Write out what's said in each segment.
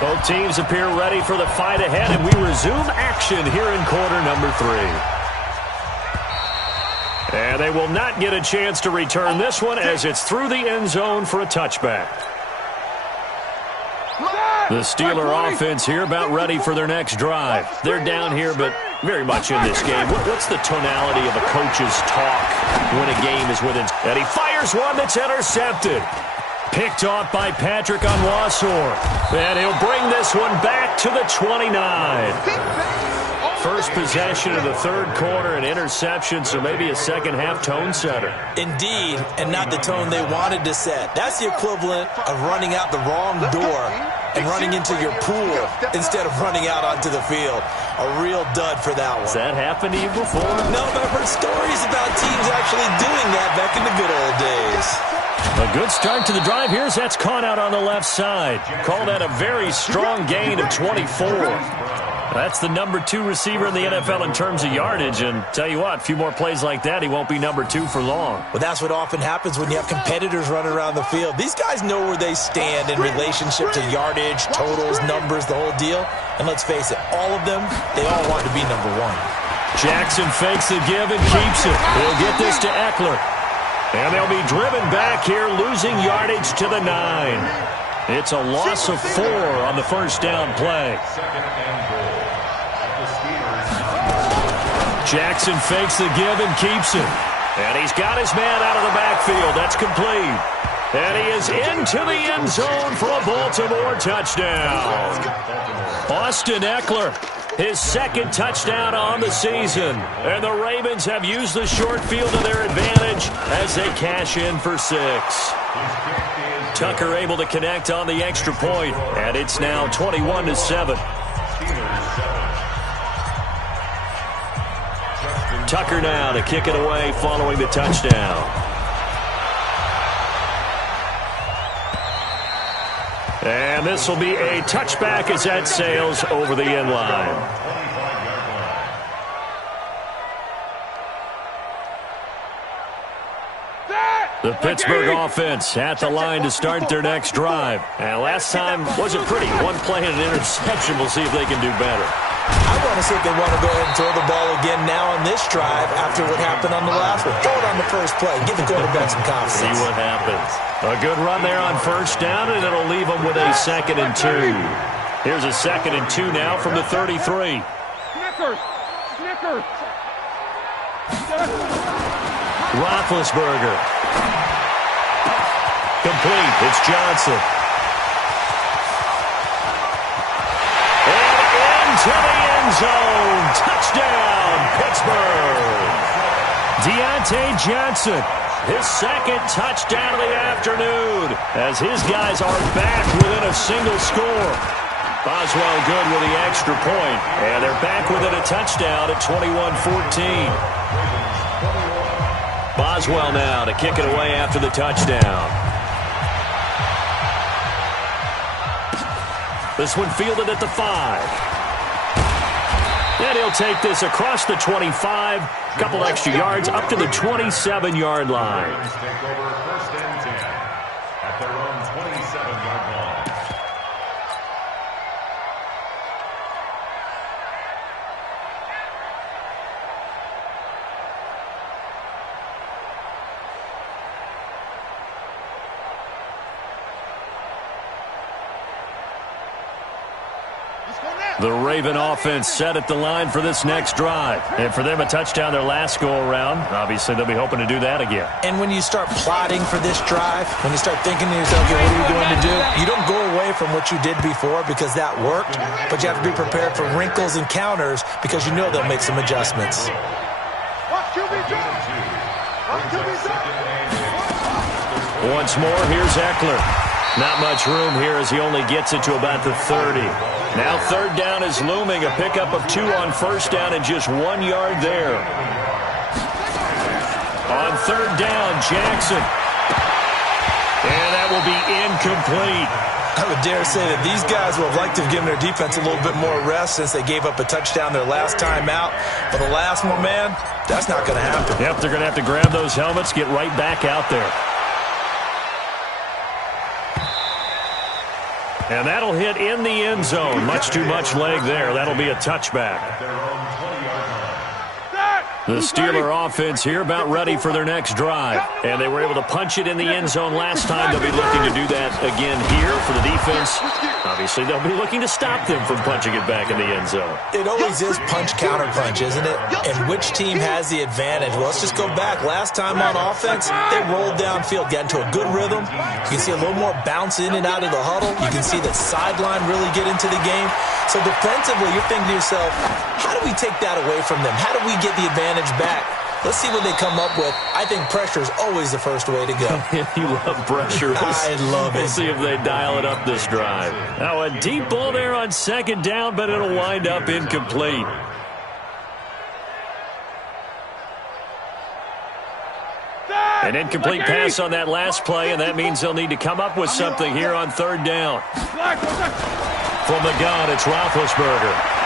Both teams appear ready for the fight ahead, and we resume action here in quarter number 3. And they will not get a chance to return this one as it's through the end zone for a touchback. The Steeler offense here about ready for their next drive. They're down here, but very much in this game. What's the tonality of a coach's talk when a game is within? And he fires one that's intercepted. Picked off by Patrick Onwuasor. And he'll bring this one back to the 29. First possession of the third quarter, an interception, so maybe a second-half tone setter. Indeed, and not the tone they wanted to set. That's the equivalent of running out the wrong door and running into your pool instead of running out onto the field. A real dud for that one. Has that happened to you before? No, but I've heard stories about teams actually doing that back in the good old days. A good start to the drive. Here's that's caught out on the left side. Call that a very strong gain of 24. That's the number 2 receiver in the NFL in terms of yardage. And tell you what, a few more plays like that, he won't be number 2 for long. Well, that's what often happens when you have competitors running around the field. These guys know where they stand in relationship to yardage, totals, numbers, the whole deal. And let's face it, all of them, they all want to be number 1. Jackson fakes the give and keeps it. He'll get this to Eckler. And they'll be driven back here, losing yardage to the 9. It's a loss of 4 on the first down play. Jackson fakes the give and keeps it. And he's got his man out of the backfield. That's complete. And he is into the end zone for a Baltimore touchdown. Austin Eckler, his second touchdown on the season. And the Ravens have used the short field to their advantage as they cash in for 6. Tucker able to connect on the extra point. And it's now 21-7. Tucker now to kick it away following the touchdown. And this will be a touchback as that sails over the end line. The Pittsburgh offense at the line to start their next drive. And last time wasn't pretty. One play and an interception. We'll see if they can do better. I want to see if they want to go ahead and throw the ball again now on this drive after what happened on the last one. Throw it on the first play. Give the quarterback some confidence. See what happens. A good run there on first down, and it'll leave them with a 2nd and 2. Here's a 2nd and 2 now from the 33. Snickers. Roethlisberger. Complete. It's Johnson. To the end zone. Touchdown, Pittsburgh. Deontay Johnson, his second touchdown of the afternoon as his guys are back within a single score. Boswell good with the extra point, and they're back within a touchdown at 21-14. Boswell now to kick it away after the touchdown. This one fielded at the 5. And he'll take this across the 25, couple extra yards, up to the 27-yard line. Take over 1st and 10 at their own 27-yard line. The Raven offense set at the line for this next drive. And for them, a touchdown their last go-around. Obviously, they'll be hoping to do that again. And when you start plotting for this drive, when you start thinking to yourself, okay, what are you going to do? You don't go away from what you did before because that worked, but you have to be prepared for wrinkles and counters because you know they'll make some adjustments. Once more, here's Eckler. Not much room here as he only gets it to about the 30. Now 3rd down is looming. A pickup of 2 on first down and just 1 yard there. On 3rd down, Jackson. And that will be incomplete. I would dare say that these guys would have liked to have given their defense a little bit more rest since they gave up a touchdown their last time out. But the last one, man, that's not going to happen. Yep, they're going to have to grab those helmets, get right back out there. And that'll hit in the end end zone. Much too much leg there. That'll be a touchback. The Steeler offense here about ready for their next drive. And they were able to punch it in the end zone last time. They'll be looking to do that again here for the defense. Obviously, they'll be looking to stop them from punching it back in the end zone. It always is punch-counter-punch, isn't it? And which team has the advantage? Well, let's just go back. Last time on offense, they rolled downfield, got into a good rhythm. You can see a little more bounce in and out of the huddle. You can see the sideline really get into the game. So defensively, you're thinking to yourself, how do we take that away from them? How do we get the advantage back? Let's see what they come up with. I think pressure is always the first way to go. You love pressure. I love it. We'll see if they dial it up this drive. Now a deep ball there on second down, but it'll wind up incomplete. An incomplete pass on that last play, and that means they'll need to come up with something here on third down. From the gun, it's Roethlisberger.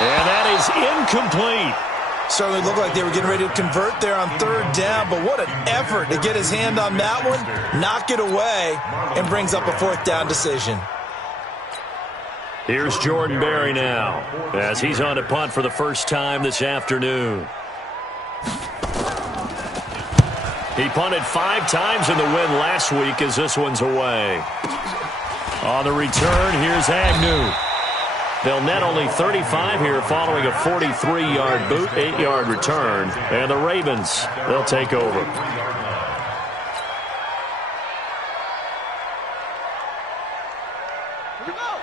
And that is incomplete. Certainly looked like they were getting ready to convert there on third down, but what an effort to get his hand on that one, knock it away, and brings up a fourth down decision. Here's Jordan Berry now, as he's on to punt for the first time this afternoon. He punted 5 times in the win last week as this one's away. On the return, here's Agnew. They'll net only 35 here following a 43-yard boot, 8-yard return. And the Ravens, they'll take over.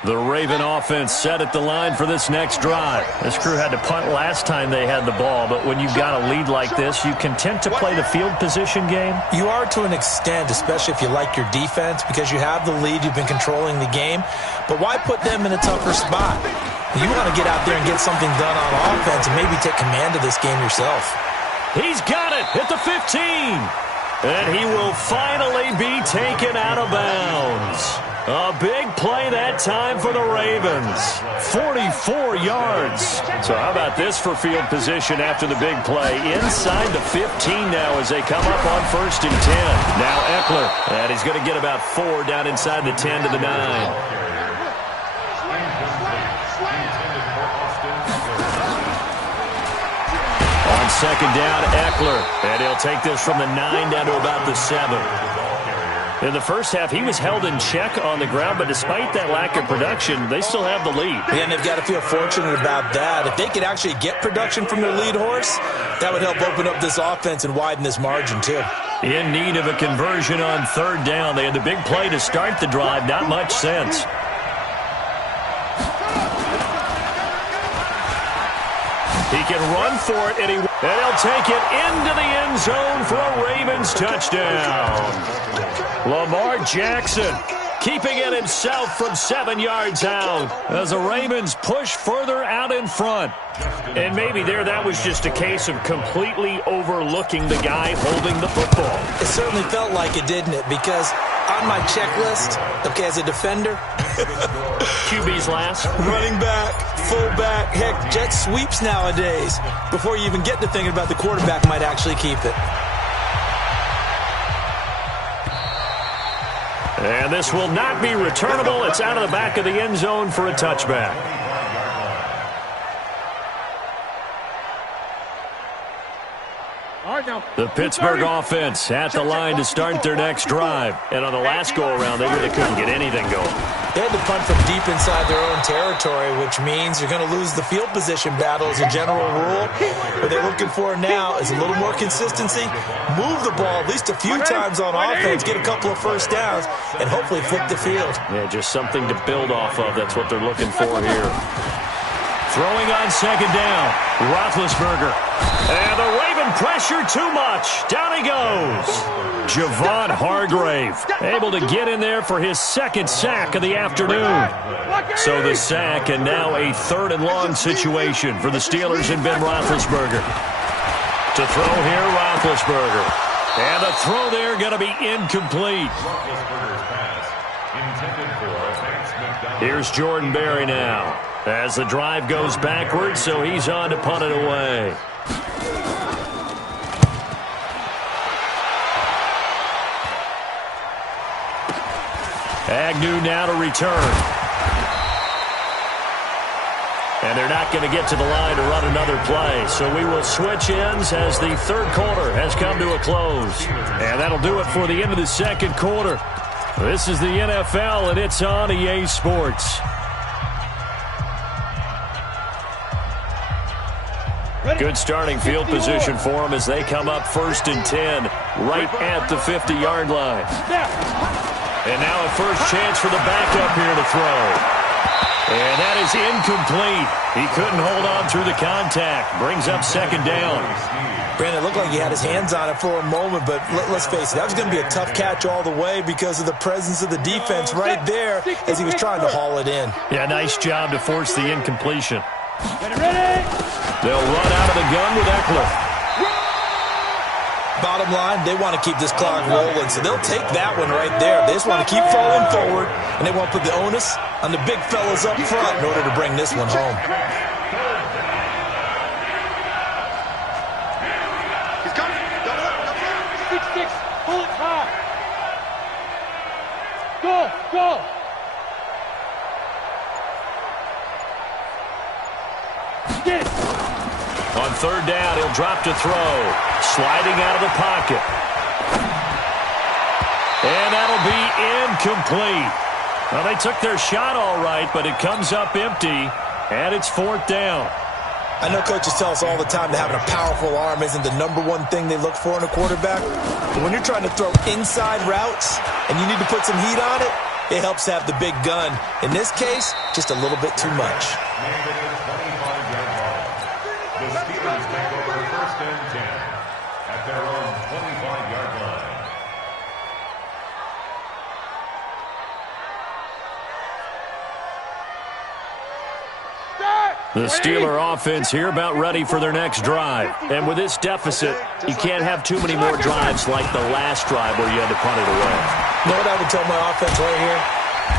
The Raven offense set at the line for this next drive. This crew had to punt last time they had the ball, but when you've got a lead like this, you content to play the field position game? You are to an extent, especially if you like your defense, because you have the lead, you've been controlling the game. But why put them in a tougher spot? You want to get out there and get something done on offense and maybe take command of this game yourself. He's got it at the 15. And he will finally be taken out of bounds. A big play that time for the Ravens. 44 yards. So how about this for field position after the big play? Inside the 15 now as they come up on 1st and 10. Now Eckler. And he's going to get about 4 down inside the 10 to the 9. On second down, Eckler. And he'll take this from the 9 down to about the 7. In the first half, he was held in check on the ground, but despite that lack of production, they still have the lead. Yeah, and they've got to feel fortunate about that. If they could actually get production from their lead horse, that would help open up this offense and widen this margin, too. In need of a conversion on third down. They had the big play to start the drive. Not much sense. He can run for it, and he'll take it into the end zone for a Ravens touchdown. Lamar Jackson keeping it himself from 7 yards out as the Ravens push further out in front. And maybe there that was just a case of completely overlooking the guy holding the football. It certainly felt like it, didn't it? Because on my checklist, okay, as a defender, QB's last. Running back, fullback, heck, jet sweeps nowadays. Before you even get to thinking about the quarterback might actually keep it. And this will not be returnable. It's out of the back of the end zone for a touchback. The Pittsburgh offense at the line to start their next drive. And on the last go-around, they really couldn't get anything going. They had to punt from deep inside their own territory, which means you're going to lose the field position battle as a general rule. What they're looking for now is a little more consistency, move the ball at least a few times on offense, get a couple of first downs, and hopefully flip the field. Yeah, just something to build off of. That's what they're looking for here. Throwing on second down, Roethlisberger. And the Raven pressure too much. Down he goes. Javon Hargrave able to get in there for his second sack of the afternoon. So the sack and now a 3rd and long situation for the Steelers and Ben Roethlisberger. To throw here, Roethlisberger. And the throw there going to be incomplete. Here's Jordan Berry now. As the drive goes backwards, so he's on to punt it away. Agnew now to return. And they're not going to get to the line to run another play. So we will switch ends as the third quarter has come to a close. And that'll do it for the end of the second quarter. This is the NFL, and it's on EA Sports. Good starting field position for them as they come up 1st and 10, right at the 50-yard line. And now a first chance for the backup here to throw. And that is incomplete. He couldn't hold on through the contact. Brings up 2nd down. Brandon, it looked like he had his hands on it for a moment, but let's face it, that was going to be a tough catch all the way because of the presence of the defense right there as he was trying to haul it in. Yeah, nice job to force the incompletion. They'll run out of the gun with Eckler. Bottom line, they want to keep this clock rolling, so they'll take that one right there. They just want to keep falling forward, and they want to put the onus on the big fellas up front in order to bring this one home. He's coming. Double up. 6-6. Pull it high. Go. Get it. On 3rd down, he'll drop to throw. Sliding out of the pocket. And that'll be incomplete. Well, they took their shot all right, but it comes up empty, and it's 4th down. I know coaches tell us all the time that having a powerful arm isn't the #1 thing they look for in a quarterback. But when you're trying to throw inside routes and you need to put some heat on it, it helps to have the big gun. In this case, just a little bit too much. The Steelers take over 1st and 10 at their own 25-yard line. The Steeler offense here about ready for their next drive. And with this deficit, you can't have too many more drives like the last drive where you had to punt it away. You know what I would tell my offense right here?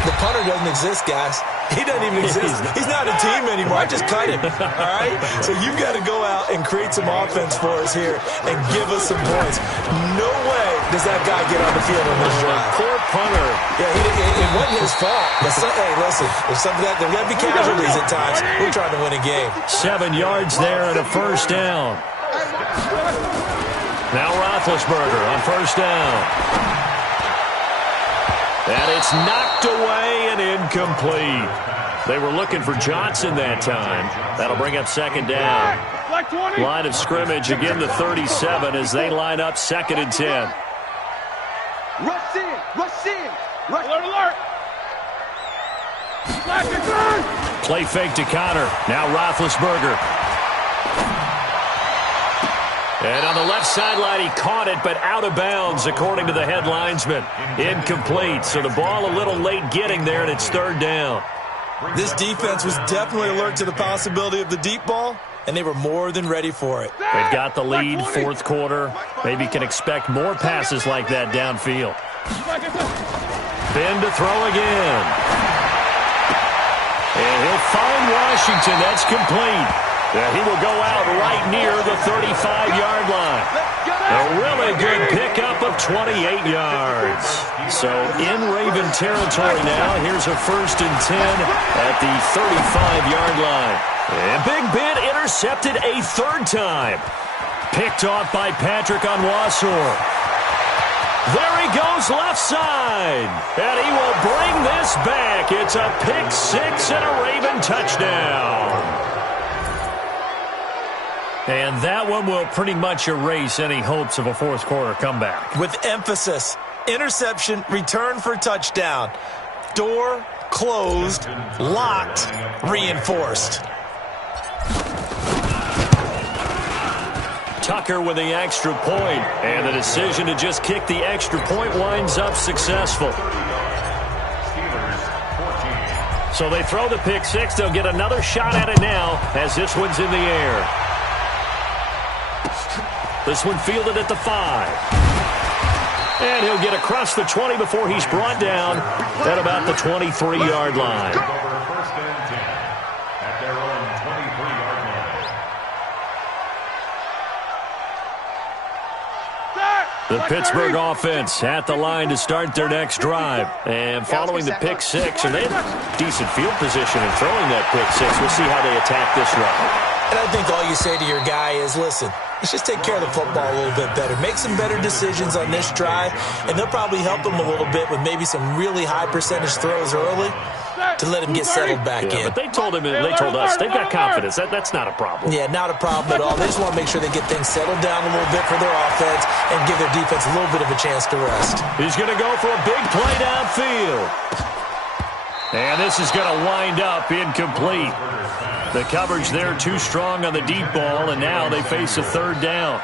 The punter doesn't exist, guys. He doesn't even exist. He's not a team anymore. I just cut him, all right? So you've got to go out and create some offense for us here and give us some points. No way does that guy get on the field on this drive. Poor punter. Yeah, it wasn't his fault. Hey, listen, there's something that there's got to be casualties at times. We're trying to win a game. 7 yards there and a 1st down. Now Roethlisberger on 1st down. And it's knocked away and incomplete. They were looking for Johnson that time. That'll bring up 2nd down. Line of scrimmage again to 37 as they line up 2nd and 10. Rush in. Alert. Play fake to Connor. Now Roethlisberger. And on the left sideline, he caught it, but out of bounds, according to the head linesman. Incomplete. So the ball a little late getting there, and it's 3rd down. This defense was definitely alert to the possibility of the deep ball, and they were more than ready for it. They've got the lead, 4th quarter. Maybe can expect more passes like that downfield. Ben to throw again. And he'll find Washington. That's complete. He will go out right near the 35-yard line. A really good pickup of 28 yards. So in Raven territory now. Here's a 1st and 10 at the 35-yard line. And Big Ben intercepted a 3rd time. Picked off by Patrick Onwuasor. There he goes left side. And he will bring this back. It's a pick 6 and a Raven touchdown. And that one will pretty much erase any hopes of a 4th quarter comeback. With emphasis, interception, return for touchdown. Door closed, locked, reinforced. Tucker with the extra point, and the decision to just kick the extra point winds up successful. So they throw the pick 6. They'll get another shot at it now as this one's in the air. This one fielded at the 5. And he'll get across the 20 before he's brought down at about the 23-yard line. 1st and 10 at their own 23-yard line. The Pittsburgh offense at the line to start their next drive. And following the pick six, and they had decent field position in throwing that pick six. We'll see how they attack this run. And I think all you say to your guy is, listen, let's just take care of the football a little bit better. Make some better decisions on this drive, and they'll probably help him a little bit with maybe some really high percentage throws early to let him get settled back in. But they told us they've got confidence. That's not a problem. Yeah, not a problem at all. They just want to make sure they get things settled down a little bit for their offense and give their defense a little bit of a chance to rest. He's going to go for a big play downfield. And this is going to wind up incomplete. The coverage there too strong on the deep ball, and now they face a third down.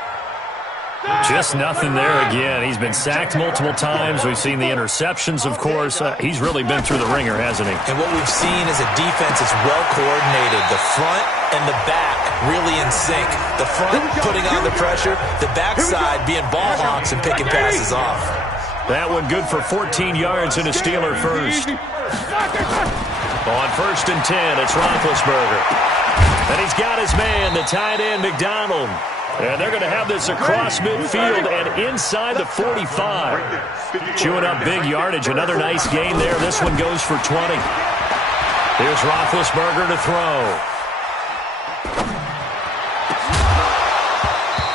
Just nothing there again. He's been sacked multiple times. We've seen the interceptions, of course. He's really been through the ringer, hasn't he? And what we've seen is a defense that's well coordinated. The front and the back really in sync. The front putting on the pressure, the backside being ball hawks and picking passes off. That one good for 14 yards and a Steeler first. On 1st and 10, it's Roethlisberger. And he's got his man, the tight end, McDonald. And they're going to have this across midfield and inside the 45. Chewing up big yardage. Another nice gain there. This one goes for 20. Here's Roethlisberger to throw.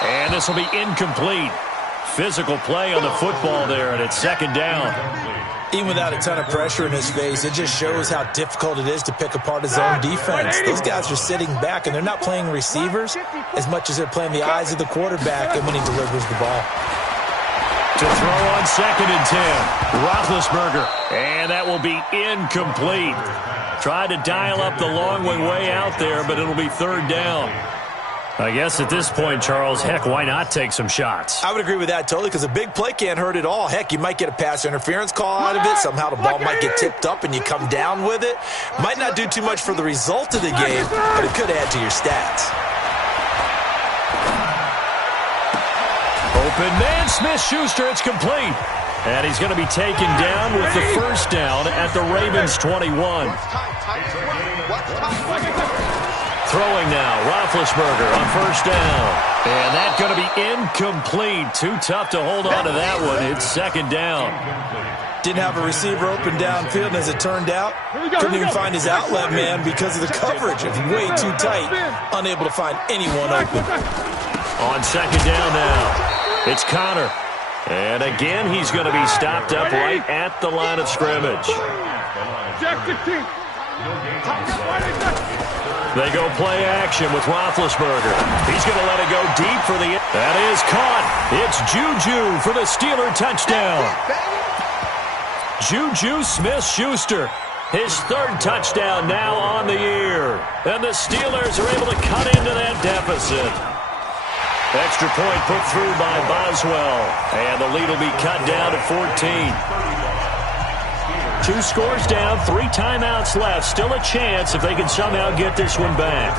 And this will be incomplete. Physical play on the football there, and it's 2nd down. Even without a ton of pressure in his face, it just shows how difficult it is to pick apart his own defense. Those guys are sitting back, and they're not playing receivers as much as they're playing the eyes of the quarterback and when he delivers the ball. To throw on 2nd and 10, Roethlisberger, and that will be incomplete. Tried to dial up the long way out there, but it'll be 3rd down. I guess at this point, Charles, heck, why not take some shots? I would agree with that totally, because a big play can't hurt at all. Heck, you might get a pass interference call out of it. Somehow the ball might get tipped up and you come down with it. Might not do too much for the result of the game, but it could add to your stats. Open man, Smith-Schuster, it's complete. And he's going to be taken down with the 1st down at the Ravens 21. Throwing now, Roethlisberger on 1st down. And that's going to be incomplete. Too tough to hold on to that one. It's 2nd down. Didn't have a receiver open downfield, and as it turned out, couldn't even find his outlet man because of the coverage. It's way too tight, unable to find anyone open. On 2nd down now, it's Connor. And again, he's going to be stopped up right at the line of scrimmage. They go play action with Roethlisberger. He's going to let it go deep for the... That is caught. It's Juju for the Steeler touchdown. Juju Smith-Schuster. His 3rd touchdown now on the year. And the Steelers are able to cut into that deficit. Extra point put through by Boswell. And the lead will be cut down to 14. 2 scores down, 3 timeouts left. Still a chance if they can somehow get this one back.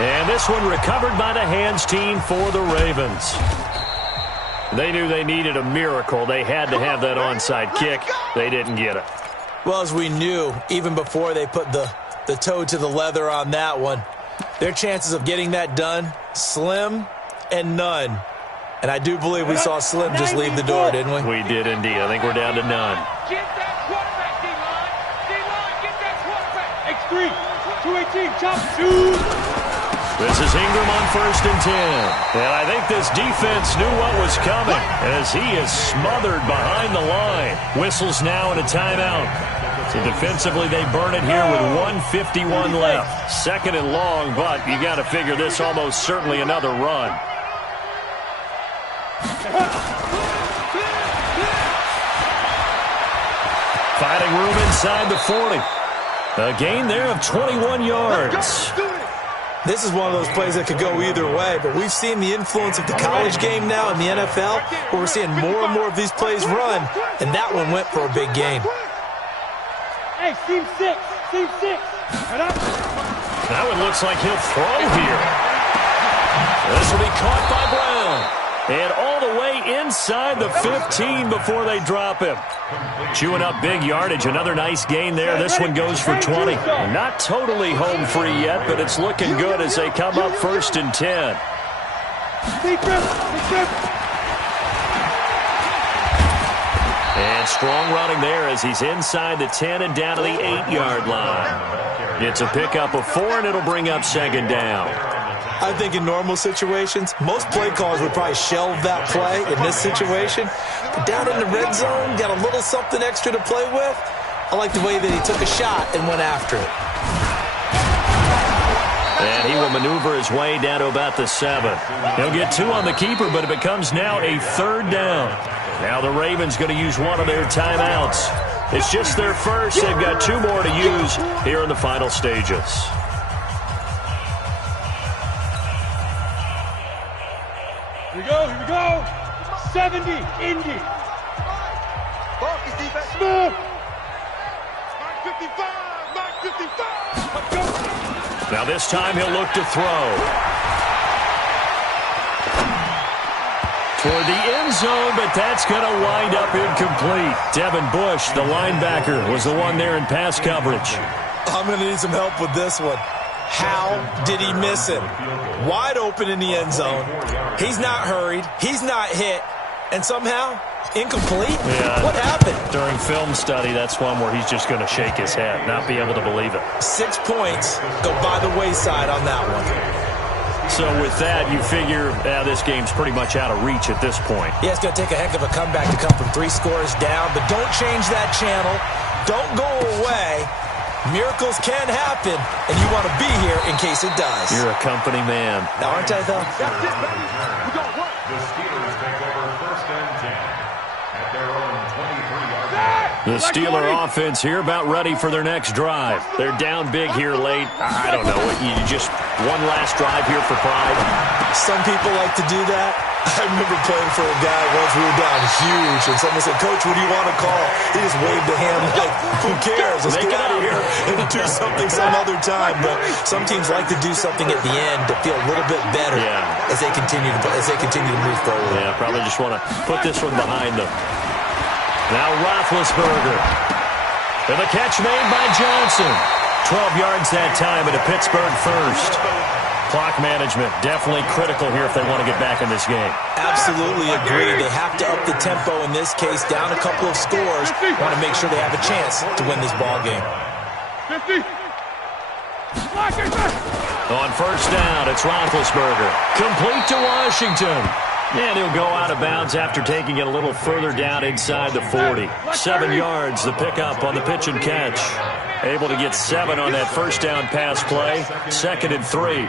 And this one recovered by the hands team for the Ravens. They knew they needed a miracle. They had to have that onside kick. They didn't get it. Well, as we knew, even before they put the toe to the leather on that one, their chances of getting that done, slim and none. And I do believe we saw Slim just leave the door, didn't we? We did indeed. I think we're down to none. Get that quarterback, D-line. D-line, get that quarterback. X3, 218, chop, shoot. This is Ingram on 1st and 10. And I think this defense knew what was coming as he is smothered behind the line. Whistles now and a timeout. So defensively, they burn it here with 1:51 left. 2nd and long, but you got to figure this almost certainly another run. Finding room inside the 40. A gain there of 21 yards. This is one of those plays that could go either way, but we've seen the influence of the college game now in the NFL, where we're seeing more and more of these plays run, and that one went for a big gain. Hey, team 6. That one looks like he'll throw here. This will be caught by Brown. And all the way inside the 15 before they drop him. Chewing up big yardage. Another nice gain there. This one goes for 20. Not totally home free yet, but it's looking good as they come up 1st and 10. And strong running there as he's inside the 10 and down to the 8-yard line. It's a pickup of 4, and it'll bring up second down. I think in normal situations, most play callers would probably shelve that play in this situation. But down in the red zone, got a little something extra to play with. I like the way that he took a shot and went after it. And he will maneuver his way down to about the 7. He'll get 2 on the keeper, but it becomes now a 3rd down. Now the Ravens going to use one of their timeouts. It's just their first. They've got 2 more to use here in the final stages. Here we go. 70, Indy. Smooth. Mark 55. Let's go. Now this time he'll look to throw. Toward the end zone, but that's going to wind up incomplete. Devin Bush, the linebacker, was the one there in pass coverage. I'm going to need some help with this one. How did he miss him? Wide open in the end zone. He's not hurried. He's not hit. And somehow, incomplete? Yeah. What happened? During film study, that's one where he's just going to shake his head, not be able to believe it. 6 points go by the wayside on that one. So with that, you figure this game's pretty much out of reach at this point. Yeah, it's going to take a heck of a comeback to come from 3 scores down, but don't change that channel. Don't go away. Miracles can happen, and you want to be here in case it does. You're a company man. Now, aren't I, though? That's it, baby. We got what? The Steelers take over 1st and 10 at their own 23-yard line. The Steeler offense here about ready for their next drive. They're down big here late. I don't know. You just one last drive here for pride. Some people like to do that. I remember playing for a guy once. We were down huge, and someone said, "Coach, what do you want to call?" He just waved a hand like, "Who cares? Let's get out of here and do something some other time." But some teams like to do something at the end to feel a little bit better as they continue to move forward. Yeah, probably just want to put this one behind them. Now Roethlisberger. And the catch made by Johnson. 12 yards that time and a Pittsburgh first. Clock management definitely critical here if they want to get back in this game. Absolutely agree. They have to up the tempo in this case, down a couple of scores. Want to make sure they have a chance to win this ball game. 50. On first down, it's Roethlisberger. Complete to Washington. And he'll go out of bounds after taking it a little further down inside the 40. 7 yards, the pickup on the pitch and catch. Able to get 7 on that first down pass play. 2nd and 3.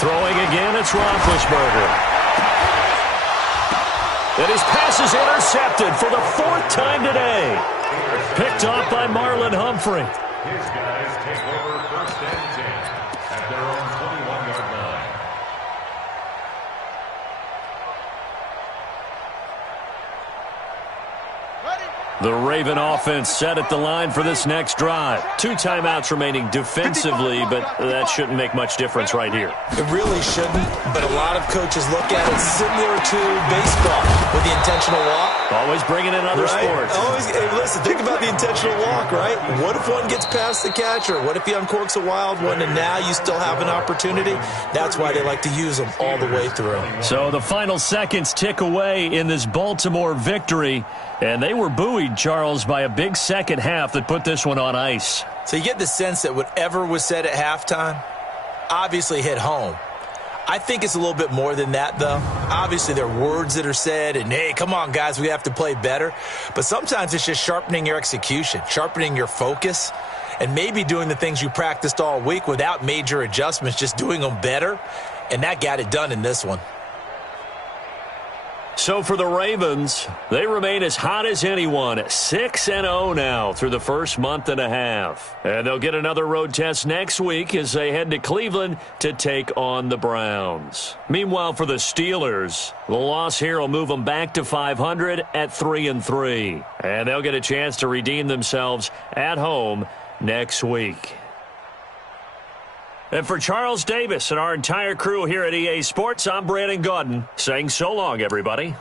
Throwing again, it's Roethlisberger. And his pass is intercepted for the 4th time today. Picked off by Marlon Humphrey. His guys take over 1st and 10 at their own 21-yard line. The Raven offense set at the line for this next drive. 2 timeouts remaining defensively, but that shouldn't make much difference right here. It really shouldn't, but a lot of coaches look at it similar to baseball with the intentional walk. Always bringing in other sports. Hey, listen, think about the intentional walk, right? What if one gets past the catcher? What if he uncorks a wild one and now you still have an opportunity? That's why they like to use them all the way through. So the final seconds tick away in this Baltimore victory, and they were buoyed, Charles, by a big second half that put this one on ice. So you get the sense that whatever was said at halftime obviously hit home. I think it's a little bit more than that, though. Obviously, there are words that are said, and, hey, come on, guys, we have to play better. But sometimes it's just sharpening your execution, sharpening your focus, and maybe doing the things you practiced all week without major adjustments, just doing them better. And that got it done in this one. So for the Ravens, they remain as hot as anyone, 6-0 now through the first month and a half. And they'll get another road test next week as they head to Cleveland to take on the Browns. Meanwhile, for the Steelers, the loss here will move them back to 500 at 3-3. And they'll get a chance to redeem themselves at home next week. And for Charles Davis and our entire crew here at EA Sports, I'm Brandon Gaudin saying so long, everybody.